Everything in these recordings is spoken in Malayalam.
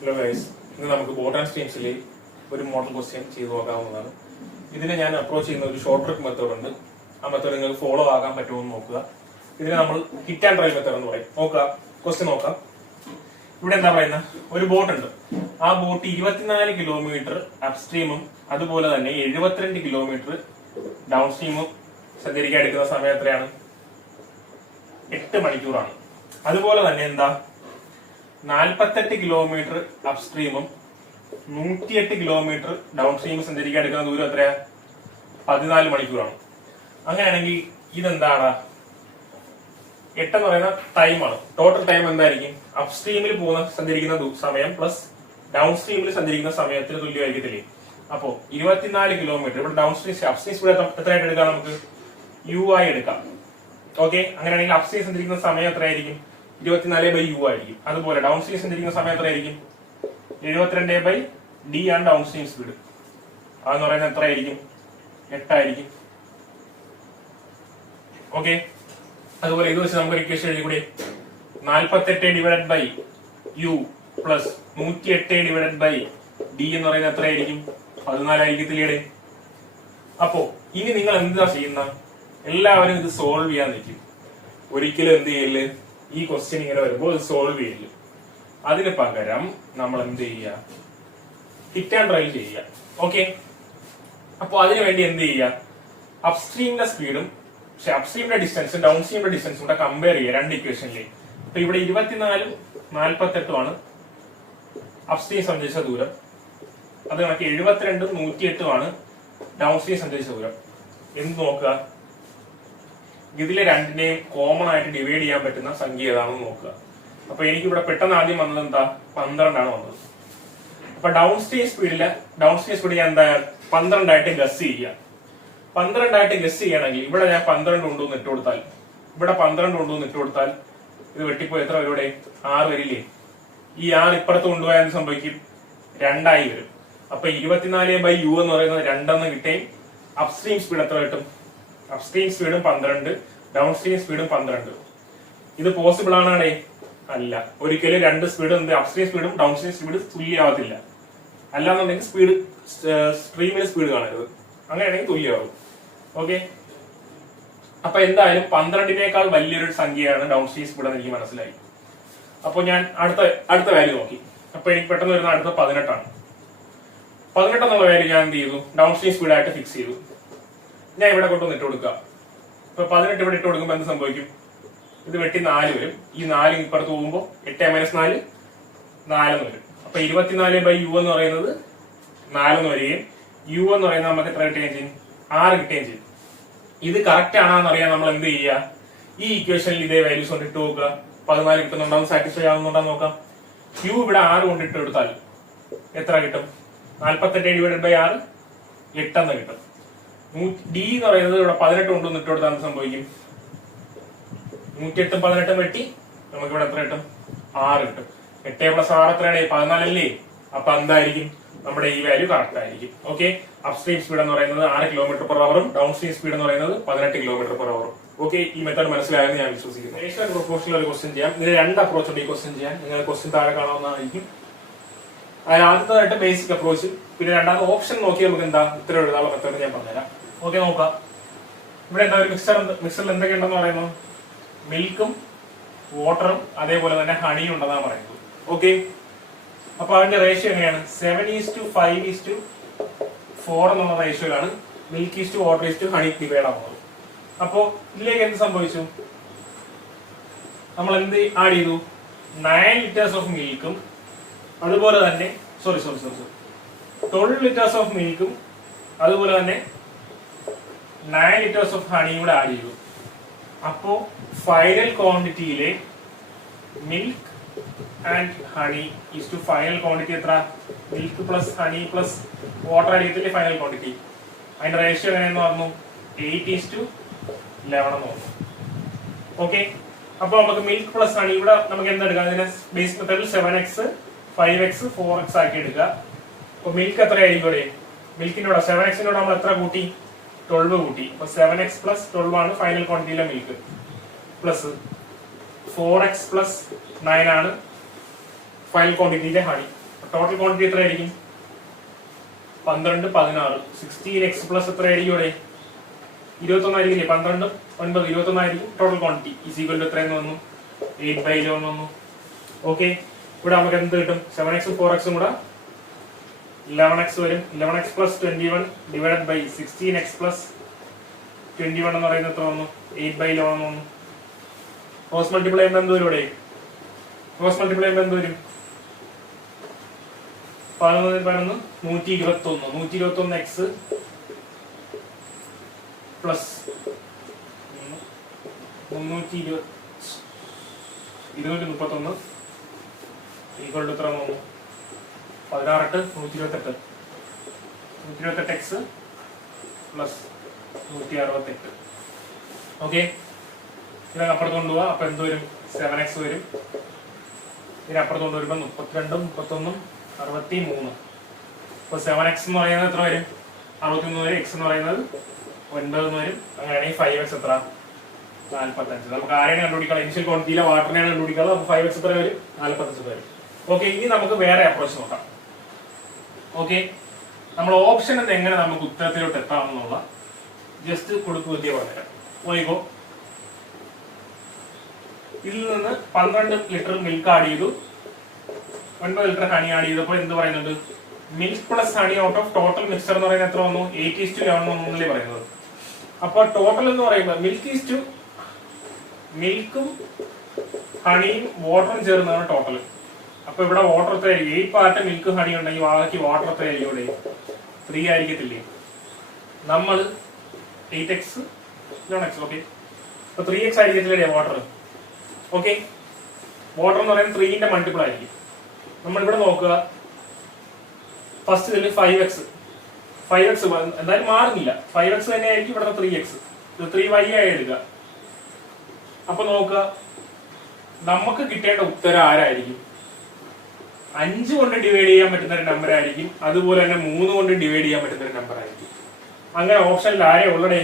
ഹലോ ഗൈസ്, ഇന്ന് നമുക്ക് ബോട്ട് ആൻഡ് സ്ട്രീംസിൽ ഒരു മോഡൽ ക്വസ്റ്റ്യൻ ചെയ്തു നോക്കാവുന്നതാണ്. ഇതിനെ ഞാൻ അപ്രോച്ച് ചെയ്യുന്ന ഒരു ഷോർട്ട് ട്രിക്ക് മെത്തേഡ് ഉണ്ട്. ആ മെത്തേഡ് നിങ്ങൾക്ക് ഫോളോ ആകാൻ പറ്റുമോ എന്ന് നോക്കുക. ഇതിനെ നമ്മൾ ഹിറ്റ് ആൻഡ് ട്രൈ മെത്തേഡ് എന്ന് പറയും. നോക്കുക, ക്വസ്റ്റ്യൻ നോക്കാം. ഇവിടെ എന്താ പറയുന്ന ഒരു ബോട്ട് ഉണ്ട്. ആ ബോട്ട് 24 കിലോമീറ്റർ അപ്സ്ട്രീമും അതുപോലെ തന്നെ 72 കിലോമീറ്റർ ഡൗൺ സ്ട്രീമും സഞ്ചരിക്കാൻ എടുക്കുന്ന സമയം എത്രയാണ്? 8 മണിക്കൂറാണ്. അതുപോലെ തന്നെ എന്താ 48 കിലോമീറ്റർ അപ്സ്ട്രീമും 108 കിലോമീറ്റർ ഡൗൺ സ്ട്രീമും സഞ്ചരിക്കാൻ എടുക്കുന്ന ദൂരം എത്രയാ? 14 മണിക്കൂറാണ്. അങ്ങനെയാണെങ്കിൽ ഇതെന്താണ്? 8 എന്ന് പറയുന്ന ടൈമാണ്. ടോട്ടൽ ടൈം എന്തായിരിക്കും? അപ്സ്ട്രീമിൽ സഞ്ചരിക്കുന്ന സമയം പ്ലസ് ഡൗൺ സ്ട്രീമിൽ സഞ്ചരിക്കുന്ന സമയത്തിന് തുല്യമായിരിക്കത്തില്ലേ? അപ്പോ 24 കിലോമീറ്റർ ഇവിടെ ഡൗൺ സ്ട്രീം അപ്സ്ട്രീം സ്പീഡ് എത്രയായിട്ട് എടുക്കാം? നമുക്ക് യു ആയി എടുക്കാം. ഓക്കെ, അങ്ങനെയാണെങ്കിൽ അപ്സ്ട്രീം സഞ്ചരിക്കുന്ന സമയം എത്രയായിരിക്കും? 24/u ആയിരിക്കും. അതുപോലെ ഡൗൺ സ്ട്രീം സഞ്ചരിക്കുന്ന സമയം എത്രയായിരിക്കും? 72/d ആണ് ഡൗൺ സ്ട്രീം സ്പീഡ്. അതെന്ന് പറയുന്നത് എത്രയായിരിക്കും? 8 ആയിരിക്കും. ഓക്കെ, അതുപോലെ ഇത് വെച്ച് നമുക്ക് ഇക്വേഷൻ എഴുതിക്കൂടെ? 48/u പ്ലസ് 108/d എന്ന് പറയുന്നത് എത്രയായിരിക്കും? 14 ആയിരിക്കത്തില്ലേ? അപ്പോ ഇനി നിങ്ങൾ എന്താ ചെയ്യുന്ന? എല്ലാവരും ഇത് സോൾവ് ചെയ്യാൻ നിൽക്കും. ഒരിക്കലും എന്ത് ചെയ്യല്? ഈ ക്വസ്റ്റ്യൻ ഇങ്ങനെ വരുമ്പോൾ ഇത് സോൾവ് ചെയ്യില്ല. അതിന് പകരം നമ്മൾ എന്ത് ചെയ്യുക? ഹിറ്റ് ആൻഡ് ട്രൈ ചെയ്യുക. ഓക്കെ, അപ്പൊ അതിനു വേണ്ടി എന്ത് ചെയ്യുക? അപ്സ്ട്രീമിന്റെ സ്പീഡും അപ്സ്ട്രീമിന്റെ ഡിസ്റ്റൻസും ഡൗൺ സ്ട്രീമിന്റെ ഡിസ്റ്റൻസും കൂടെ കമ്പയർ ചെയ്യുക രണ്ട് ഇക്വേഷനിൽ. അപ്പൊ ഇവിടെ 24ഉം 48ഉം ആണ് അപ്സ്ട്രീം സഞ്ചരിച്ച ദൂരം. അത് കണക്ക് 72ഉം 108ഉം ആണ് ഡൗൺ സ്ട്രീം സഞ്ചരിച്ച ദൂരം. എന്ത് നോക്കുക? ഇതിലെ രണ്ടിനെയും കോമൺ ആയിട്ട് ഡിവൈഡ് ചെയ്യാൻ പറ്റുന്ന സംഖ്യ ഏതാണെന്ന് നോക്കുക. അപ്പൊ എനിക്ക് ഇവിടെ പെട്ടെന്ന് ആദ്യം വന്നത് എന്താ? 12 ആണ് വന്നത്. അപ്പൊ ഡൗൺ സ്ട്രീം സ്പീഡ് ഞാൻ എന്താ 12 ആയിട്ട് ഗസ് ചെയ്യുക. 12 ആയിട്ട് ഗസ് ചെയ്യണമെങ്കിൽ ഇവിടെ ഞാൻ 12 കൊണ്ടുവന്ന് ഇട്ട് കൊടുത്താൽ, ഇവിടെ 12 കൊണ്ടുവന്ന് ഇട്ട് കൊടുത്താൽ ഇത് വെട്ടിപ്പോയി എത്ര വരും? ഇവിടെ 6 വരില്ലേ? ഈ 6 ഇപ്പുറത്ത് കൊണ്ടുപോയാൽ എന്ത് സംഭവിക്കും? 2 ആയി വരും. അപ്പൊ 24/u എന്ന് പറയുന്നത് 2 കിട്ടുകയും അപ്സ്ട്രീം സ്പീഡ് എത്ര കിട്ടും? അപ്സ്ട്രീം സ്പീഡും 12, ഡൗൺ സ്ട്രീം സ്പീഡും 12. ഇത് പോസിബിൾ ആണേ? അല്ല. ഒരിക്കലും രണ്ട് സ്പീഡും അപ്സ്ട്രീം സ്പീഡും ഡൗൺ സ്ട്രീം സ്പീഡ് തുല്യമാവത്തില്ല. അല്ലാന്നുണ്ടെങ്കിൽ സ്ട്രീമിന് സ്പീഡ് കാണരുത്. അങ്ങനെയാണെങ്കിൽ തുല്യമാവും. ഓക്കെ, അപ്പൊ എന്തായാലും 12നേക്കാൾ വലിയൊരു സംഖ്യയാണ് ഡൗൺ സ്ട്രീം സ്പീഡ് എന്ന് എനിക്ക് മനസ്സിലായി. അപ്പൊ ഞാൻ അടുത്ത വാല്യൂ നോക്കി. അപ്പൊ എനിക്ക് പെട്ടെന്ന് വരുന്ന അടുത്ത 18 ആണ്. 18 എന്നുള്ള വാല്യൂ ഞാൻ എന്ത് ചെയ്തു? ഡൗൺ സ്ട്രീം സ്പീഡായിട്ട് ഫിക്സ് ചെയ്തു. ഞാൻ ഇവിടെ കൊണ്ടുവന്ന് ഇട്ട് കൊടുക്കുക. ഇപ്പൊ 18 ഇവിടെ ഇട്ട് കൊടുക്കുമ്പോൾ എന്ത് സംഭവിക്കും? ഇത് വെട്ടി 4 വരും. ഈ 4 ഇപ്പുറത്ത് പോകുമ്പോൾ 8 - 4 4 വരും. അപ്പൊ 24/u എന്ന് പറയുന്നത് 4 വരികയും u എന്ന് പറയുന്നത് നമുക്ക് എത്ര കിട്ടുകയും ചെയ്യും? 6 കിട്ടുകയും ചെയ്യും. ഇത് കറക്റ്റ് ആണെന്ന് അറിയാൻ നമ്മൾ എന്ത് ചെയ്യുക? ഈ ഇക്വേഷനിൽ ഇതേ വാല്യൂസ് കൊണ്ട് ഇട്ട് നോക്കുക. 14 കിട്ടുന്നുണ്ടാവും, സാറ്റിസ്ഫൈ ആവുന്നുണ്ടാവും നോക്കാം. u ഇവിടെ 6 കൊണ്ടിട്ട് എടുത്താൽ എത്ര കിട്ടും? 48/6 8 എന്ന് കിട്ടും. d എന്ന് പറയുന്നത് ഇവിടെ 18 കൊണ്ടൊന്ന് ഇട്ട് കൊടുത്താൽ സംഭവിക്കും? 108ഉം 18ഉം വെട്ടി നമുക്ക് ഇവിടെ എത്ര കിട്ടും? 6 കിട്ടും. 8 + 6 എത്രയാണ്? 14 അല്ലേ? അപ്പൊ എന്തായിരിക്കും? നമ്മുടെ ഈ വാല്യൂ കറക്റ്റ് ആയിരിക്കും. ഓക്കെ, അപ്സ്ട്രീം സ്പീഡ് എന്ന് പറയുന്നത് 6 km/h ഡൗൺ സ്ട്രീം സ്പീഡ് എന്ന് പറയുന്നത് 18 km/h. ഓക്കെ, ഈ മെത്തേഡ് മനസ്സിലായെന്ന് ഞാൻ വിശ്വസിക്കുന്നു. റേഷ്യോ പ്രൊപ്പോർഷണൽ ഒരു ക്വസ്റ്റ്യൻ ചെയ്യാം. ഇതിന് 2 അപ്രോച്ച് ഉണ്ട് ഈ ക്വസ്റ്റ്യൻ ചെയ്യാൻ. നിങ്ങൾ ക്വസ്റ്റ്യൻ താഴെ കാണാവുന്നതായിരിക്കും. അതിൽ ആദ്യത്തേതായിട്ട് ബേസിക് അപ്രോച്ച്, പിന്നെ രണ്ടാമത് ഓപ്ഷൻ നോക്കി നമുക്ക് എന്താ ഉത്തരം എഴുതാനുള്ള മെത്തേഡ് ഞാൻ പറഞ്ഞുതരാം. ഓക്കെ, നോക്കാം. ഇവിടെ എന്താ ഒരു മിക്സറിൽ എന്തൊക്കെയുണ്ടെന്ന് പറയുന്നത്? മിൽക്കും വാട്ടറും അതേപോലെ തന്നെ ഹണിയും ഉണ്ടെന്നാണ് പറയുന്നത്. ഓക്കെ, അപ്പൊ അതിന്റെ റേഷ്യോ എങ്ങനെയാണ്? 7:5:4 എന്നുള്ള റേഷ്യോയിലാണ് മിൽക്ക് വാട്ടർ ഹണി ഡിവൈഡ് ആവുന്നത്. അപ്പോ ഇതിലേക്ക് എന്ത് സംഭവിച്ചു? നമ്മൾ എന്ത് ആഡ് ചെയ്തു? 9 ലിറ്റേഴ്സ് ഓഫ് മിൽക്കും അതുപോലെ തന്നെ 12 ലിറ്റേഴ്സ് ഓഫ് മിൽക്കും അതുപോലെ തന്നെ 9 ലിറ്റേഴ്സ് ഓഫ് ഹണിയും കൂടെ ആഡ് ചെയ്തു. അപ്പോ ഫൈനൽ ക്വാണ്ടിറ്റിയിലെ milk and honey is to final quantity എത്ര? Milk plus honey plus water ആയിരിക്കത്തില്ലേ ഫൈനൽ ക്വാണ്ടിറ്റി. അതിന്റെ റേഷ്യോ എങ്ങനെയെന്ന് പറഞ്ഞു? 8:11 എന്ന് പറഞ്ഞു. ഓക്കെ, അപ്പൊ നമുക്ക് മിൽക്ക് പ്ലസ് ഹണി ഇവിടെ നമുക്ക് എന്തെടുക്കാം? അതിന്റെ ബേസ് മെത്തേഡിൽ 7x 5x 4x ആക്കി എടുക്കുക. അപ്പൊ മിൽക്ക് എത്രയായിരിക്കും ഇവിടെ? മിൽക്കിനോട് 7x-നോട് നമ്മൾ എത്ര കൂട്ടി? 12 കൂട്ടി. അപ്പൊ 7x + 12 ആണ് ഫൈനൽ ക്വാണ്ടിറ്റിയിലെ മിൽക്ക് പ്ലസ് 4x + 9 ആണ് ഫൈനൽ ക്വാണ്ടിറ്റിയിലെ ഹണി. ടോട്ടൽ ക്വാണ്ടിറ്റി എത്ര ആയിരിക്കും? 12, 16. 16x പ്ലസ് എത്ര ആയിരിക്കും ഇവിടെ? 21 ആയിരിക്കില്ലേ? 12, 9, 21 ആയിരിക്കും total quantity. Is equal to എത്രയെന്ന് വന്നു? 8/11 വന്നു. ഓക്കെ, ഇവിടെ നമുക്ക് എന്ത് കിട്ടും? 7x 4x കൂടെ 11x വരും. 11x plus 21 divided by 16x plus 21 എന്ന് പറയുന്നത് എത്ര വന്നു? 8/11 വന്നു. ക്രോസ് മൾട്ടിപ്ലൈ ചെയ്യുമ്പോൾ എന്ത് വരും ഇവിടെ? ക്രോസ് മൾട്ടിപ്ലൈ ചെയ്യുമ്പോൾ എന്ത് വരും? 11 121. 121x പ്ലസ് 231 ഈക്വൽ ടു എത്ര വന്നു? 16 128. 128x plus 168. ഓക്കെ, ഇതിനകത്ത് അപ്പുറത്ത് കൊണ്ടുപോവാ. അപ്പൊ എന്ത് വരും? 7x വരും. ഇതിനപ്പുറത്ത് കൊണ്ടുവരുമ്പോ 32, 31, 63. അപ്പൊ 7x എന്ന് പറയുന്നത് എത്ര വരും? 63 വരും. x എന്ന് പറയുന്നത് 9 വരും. അങ്ങനെയാണെങ്കിൽ 5x എത്ര? 45. നമുക്ക് ആരെയാണ് കണ്ടുപിടിക്കാം? ഇനിഷ്യൽ ക്വാണ്ടിറ്റിയിലെ വാട്ടറിനെയാണ് കണ്ടുപിടിക്കാതെ. അപ്പൊ 5x എത്ര വരും? 45 വരും. ഓക്കെ, ഇനി നമുക്ക് വേറെ അപ്രോച്ച് നോക്കാം. ഓക്കെ, നമ്മൾ ഓപ്ഷൻ എങ്ങനെ നമുക്ക് ഉത്തരത്തിലോട്ട് എത്താമെന്നുള്ള ജസ്റ്റ് കൊടുത്തു വിദ്യ പറഞ്ഞുതരാം. നോക്കിക്കോ, ഇതിൽ നിന്ന് 12 ലിറ്റർ മിൽക്ക് ആഡ് ചെയ്തു, 9 ലിറ്റർ ഹണി ആഡ് ചെയ്തപ്പോൾ എന്ത് പറയുന്നുണ്ട്? Milk plus honey out of total mixer എന്ന് പറയുന്നത് എത്ര വന്നു? 8:11 എന്നല്ലേ പറയുന്നത്. അപ്പൊ ടോട്ടൽ എന്ന് പറയുമ്പോൾ മിൽക്കും ഹണിയും വാട്ടറും ചേർന്നതാണ് ടോട്ടൽ. അപ്പൊ ഇവിടെ വാട്ടർ എത്രയായിരിക്കും? 8 പാർട്ട് മിൽക്ക് ഹണി ഉണ്ടെങ്കിൽ ബാക്കി വാട്ടർ എത്രയായിരിക്കും? ഇവിടെ 3 ആയിരിക്കത്തില്ലേ? നമ്മൾ 8x 11x. ഓക്കെ, അപ്പൊ 3x ആയിരിക്കത്തില്ലേ വാട്ടർ? ഓക്കെ, വാട്ടർ എന്ന് പറയുന്നത് 3ന്റെ മൾട്ടിപ്പിൾ ആയിരിക്കും. നമ്മളിവിടെ നോക്കുക, ഫസ്റ്റ് ഇതിൽ 5x എന്തായാലും മാറുന്നില്ല. 5x തന്നെ ആയിരിക്കും ഇവിടെ 3x. 3y ആയി എടുക്കുക. അപ്പൊ നോക്കുക, നമുക്ക് കിട്ടേണ്ട ഉത്തരം ആരായിരിക്കും? 5 കൊണ്ട് ഡിവൈഡ് ചെയ്യാൻ പറ്റുന്ന ഒരു നമ്പർ ആയിരിക്കും. അതുപോലെ തന്നെ 3 കൊണ്ട് ഡിവൈഡ് ചെയ്യാൻ പറ്റുന്ന ഒരു നമ്പർ ആയിരിക്കും. അങ്ങനെ ഓപ്ഷനിൽ ആരെ ഉള്ളടേ?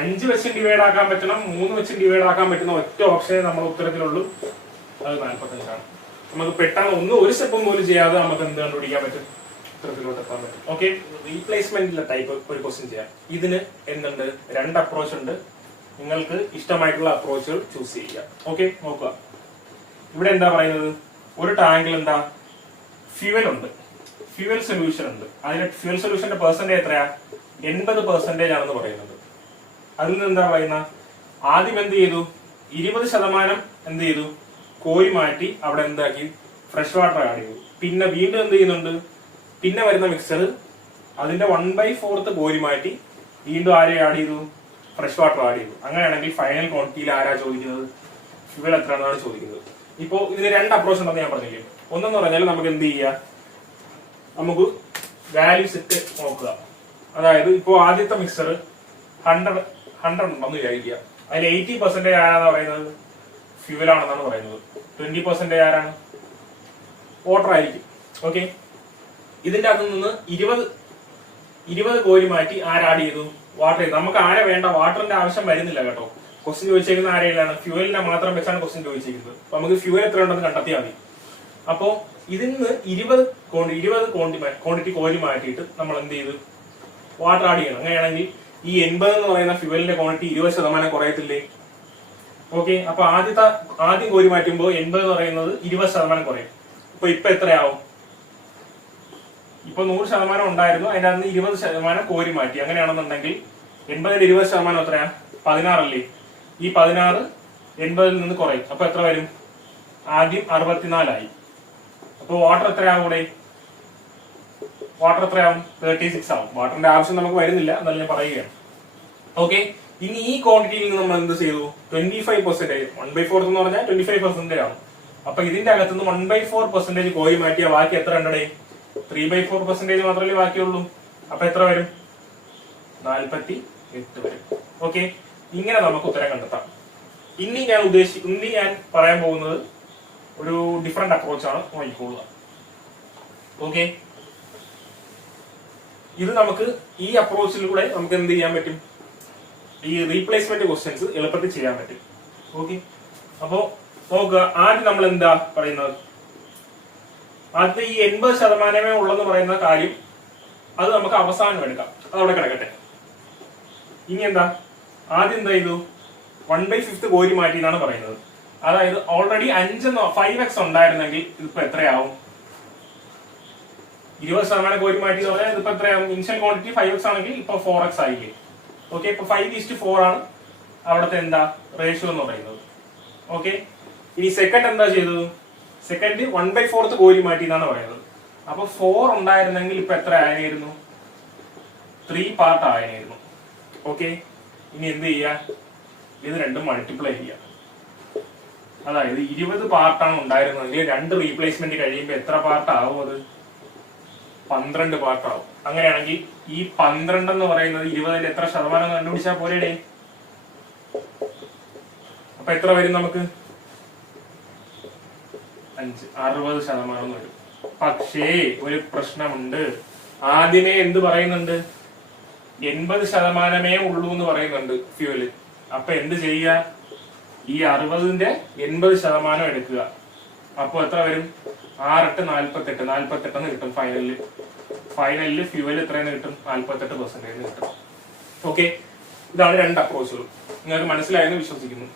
5 വെച്ച് ഡിവൈഡ് ആക്കാൻ പറ്റണം, 3 വെച്ച് ഡിവൈഡ് ആക്കാൻ പറ്റുന്ന ഒറ്റ ഓപ്ഷനെ നമ്മുടെ ഉത്തരത്തിലുള്ളൂ. അത് 45 ആണ്. നമുക്ക് പെട്ടെന്ന് ഒരു സ്റ്റെപ്പും പോലും ചെയ്യാതെ നമുക്ക് എന്ത് കണ്ടുപിടിക്കാൻ പറ്റും? ഉത്തരത്തിലോട്ട് എത്താൻ പറ്റും. ഓക്കെ, റീപ്ലേസ്മെന്റിലെ ടൈപ്പ് ഒരു ക്വസ്റ്റ്യൻ ചെയ്യാം. ഇതിന് എന്തുണ്ട്? 2 അപ്രോച്ച് ഉണ്ട്. നിങ്ങൾക്ക് ഇഷ്ടമായിട്ടുള്ള അപ്രോച്ചുകൾ ചൂസ് ചെയ്യുക. ഓക്കെ, നോക്കുക, ഇവിടെ എന്താ പറയുന്നത്? ഒരു ടാങ്കിൽ എന്താ? ഫ്യൂവൽ ഉണ്ട്, ഫ്യൂവൽ സൊല്യൂഷൻ ഉണ്ട്. അതിന്റെ ഫ്യൂവൽ സൊല്യൂഷന്റെ പെർസെന്റേജ് എത്രയാ? 80% ആണെന്ന് പറയുന്നത്. അതിൽ നിന്ന് എന്താ പറയുന്ന? ആദ്യം എന്ത് ചെയ്തു? 20% എന്ത് ചെയ്തു? കോരി മാറ്റി അവിടെ എന്താക്കി? ഫ്രഷ് വാട്ടർ ആഡ് ചെയ്തു. പിന്നെ വീണ്ടും എന്ത് ചെയ്യുന്നുണ്ട്? പിന്നെ വരുന്ന മിക്സർ അതിന്റെ 1/4 കോരി മാറ്റി വീണ്ടും ആരെ ആഡ് ചെയ്തു? ഫ്രഷ് വാട്ടർ ആഡ് ചെയ്തു. അങ്ങനെയാണെങ്കിൽ ഫൈനൽ ക്വാണ്ടിറ്റിയിൽ ആരാ ചോദിക്കുന്നത്? ഫ്യൂവൽ എത്രയാണെന്നാണ് ചോദിക്കുന്നത്. ഇപ്പോ ഇതിന് 2 അപ്രോച്ച് ഉണ്ടെന്ന് ഞാൻ പറഞ്ഞില്ലേ. ഒന്നെന്ന് പറഞ്ഞാൽ നമുക്ക് എന്ത് ചെയ്യാം? നമുക്ക് വാല്യൂ സെറ്റ് നോക്കുക. അതായത് ഇപ്പോ ആദ്യത്തെ മിക്സർ 100 ഉണ്ടെന്ന് വിചാരിക്കുക. അതിൽ 80% ആരാന്ന് പറയുന്നത്? ഫ്യൂവൽ ആണെന്നാണ് പറയുന്നത്. 20% ആരാണ്? വാട്ടർ ആയിരിക്കും. ഓക്കെ, ഇതിന്റെ അകത്ത് നിന്ന് 20 കോരി മാറ്റി ആരാഡ് ചെയ്തു? വാട്ടർ ചെയ്തു. നമുക്ക് ആരെ വേണ്ട? വാട്ടറിന്റെ ആവശ്യം വരുന്നില്ല കേട്ടോ. ക്വസ്റ്റ്യൻ ചോദിച്ചേക്കുന്ന ആരെയാണ്? ഫ്യൂവലിനെ മാത്രം വെച്ചാണ് ക്വസ്റ്റ്യൻ ചോദിച്ചിരിക്കുന്നത്. അപ്പൊ നമുക്ക് ഫ്യൂവൽ എത്ര ഉണ്ടെന്ന് കണ്ടെത്തിയാൽ മതി. അപ്പോ ഇതിന്ന് 20 ക്വാണ്ടിറ്റി കോരി മാറ്റിയിട്ട് നമ്മൾ എന്ത് ചെയ്തു? വാട്ടർ ആഡ് ചെയ്യണം. അങ്ങനെയാണെങ്കിൽ ഈ 80 എന്ന് പറയുന്ന ഫ്യൂവലിന്റെ ക്വാണ്ടിറ്റി 20% കുറയത്തില്ലേ? ഓക്കെ, അപ്പൊ ആദ്യം കോരി മാറ്റുമ്പോൾ 80 എന്ന് പറയുന്നത് 20% കുറയും. ഇപ്പൊ എത്രയാവും? ഇപ്പൊ 100% ഉണ്ടായിരുന്നു, അതിന്റെ അകത്ത് 20% കോരി മാറ്റി. അങ്ങനെയാണെന്നുണ്ടെങ്കിൽ 80-ൽ 20% എത്രയാ? 16 അല്ലേ? ഈ 16 80-ൽ നിന്ന് കുറയും. അപ്പൊ എത്ര വരും? ആദ്യം 64 ആയി. അപ്പൊ വാട്ടർ എത്രയാവും? കൂടെ വാട്ടർ എത്രയാവും? 36 ആവും. വാട്ടറിന്റെ ആവശ്യം നമുക്ക് വരുന്നില്ല, എന്നാലും ഞാൻ പറയുകയാണ്. ഓക്കെ, ഇനി ഈ ക്വാണ്ടിറ്റിയിൽ നിന്ന് നമ്മൾ എന്ത് ചെയ്തു? 25%. 1/4 എന്ന് പറഞ്ഞാൽ 25% ആണ്. അപ്പൊ ഇതിന്റെ അകത്തുനിന്ന് 1/4% കോരി മാറ്റിയ ബാക്കി എത്ര ഉണ്ടേ? 3/4% മാത്രമല്ലേ ബാക്കിയുള്ളൂ. അപ്പൊ എത്ര വരും? 48 വരും. ഓക്കെ, ഇങ്ങനെ നമുക്ക് ഉത്തരം കണ്ടെത്താം. ഇനി ഞാൻ പറയാൻ പോകുന്നത് ഒരു ഡിഫറെന്റ് അപ്രോച്ചാണ് നോക്കിക്കൊള്ളുക. ഓക്കെ, ഇത് നമുക്ക് ഈ അപ്രോച്ചിലൂടെ നമുക്ക് എന്ത് ചെയ്യാൻ പറ്റും? ഈ റീപ്ലേസ്മെന്റ് ക്വസ്റ്റ്യൻസ് എളുപ്പത്തിൽ ചെയ്യാൻ പറ്റും. ഓക്കെ, അപ്പോ നോക്കുക, ആദ്യം നമ്മൾ എന്താ പറയുന്നത്? അത് ഈ 80% ഉള്ളെന്ന് പറയുന്ന കാര്യം അത് നമുക്ക് അവസാനം എടുക്കാം, അത് അവിടെ കിടക്കട്ടെ. ഇനി എന്താ, ആദ്യം എന്താ ചെയ്തു, 1/5 കോരി മാറ്റി എന്നാണ് പറയുന്നത്. അതായത് ഓൾറെഡി 5x ഉണ്ടായിരുന്നെങ്കിൽ ഇതിപ്പോ എത്രയാവും, 20% കോരി മാറ്റി എന്ന് പറഞ്ഞാൽ ഇതിപ്പോ എത്രയാവും, ഇനിഷ്യൽ ക്വാണ്ടിറ്റി 5x ആണെങ്കിൽ ഇപ്പൊ 4x ആയില്ലേ. ഓക്കെ, ഇപ്പൊ 5:4 ആണ് അവിടുത്തെ എന്താ റേഷ്യോ എന്ന് പറയുന്നത്. ഓക്കെ, ഇനി സെക്കൻഡ് എന്താ ചെയ്തത്, സെക്കൻഡ് 1/4 കോരി മാറ്റി എന്നാണ് പറയുന്നത്. അപ്പൊ 4 ഉണ്ടായിരുന്നെങ്കിൽ ഇപ്പൊ എത്ര ആയിരുന്നു, 3 പാർട്ട് ആയിരുന്നു. ഓക്കെ, ഇനി എന്ത് ചെയ്യാ, ഇത് രണ്ടും മൾട്ടിപ്ലൈ ചെയ്യാം. അതായത് 20 പാർട്ടാണ് ഉണ്ടായിരുന്നതെങ്കിൽ 2 റീപ്ലേസ്മെന്റ് കഴിയുമ്പോൾ എത്ര പാർട്ട് ആവും, അത് 12 പാർട്ട് ആവും. അങ്ങനെയാണെങ്കിൽ ഈ 12 എന്ന് പറയുന്നത് 20ന്റെ എത്ര ശതമാനം കണ്ടുപിടിച്ചാൽ പോരേ. അപ്പൊ എത്ര വരും നമുക്ക്, 60% വരും. പക്ഷേ ഒരു പ്രശ്നമുണ്ട്, ആദ്യമേ എന്ത് പറയുന്നുണ്ട്, 80% ഉള്ളൂ എന്ന് പറയുന്നുണ്ട് ഫ്യൂവല്. അപ്പൊ എന്ത് ചെയ്യുക, ഈ 60ന്റെ 80% എടുക്കുക. അപ്പൊ എത്ര വരും, 6 × 8 48 എന്ന് കിട്ടും. ഫൈനലില് ഫ്യൂവൽ എത്രയെന്ന് കിട്ടും, 48% കിട്ടും. ഓക്കെ, ഇതാണ് 2 അപ്രോച്ചുകൾ. നിങ്ങൾക്ക് മനസ്സിലായെന്ന് വിശ്വസിക്കുന്നു.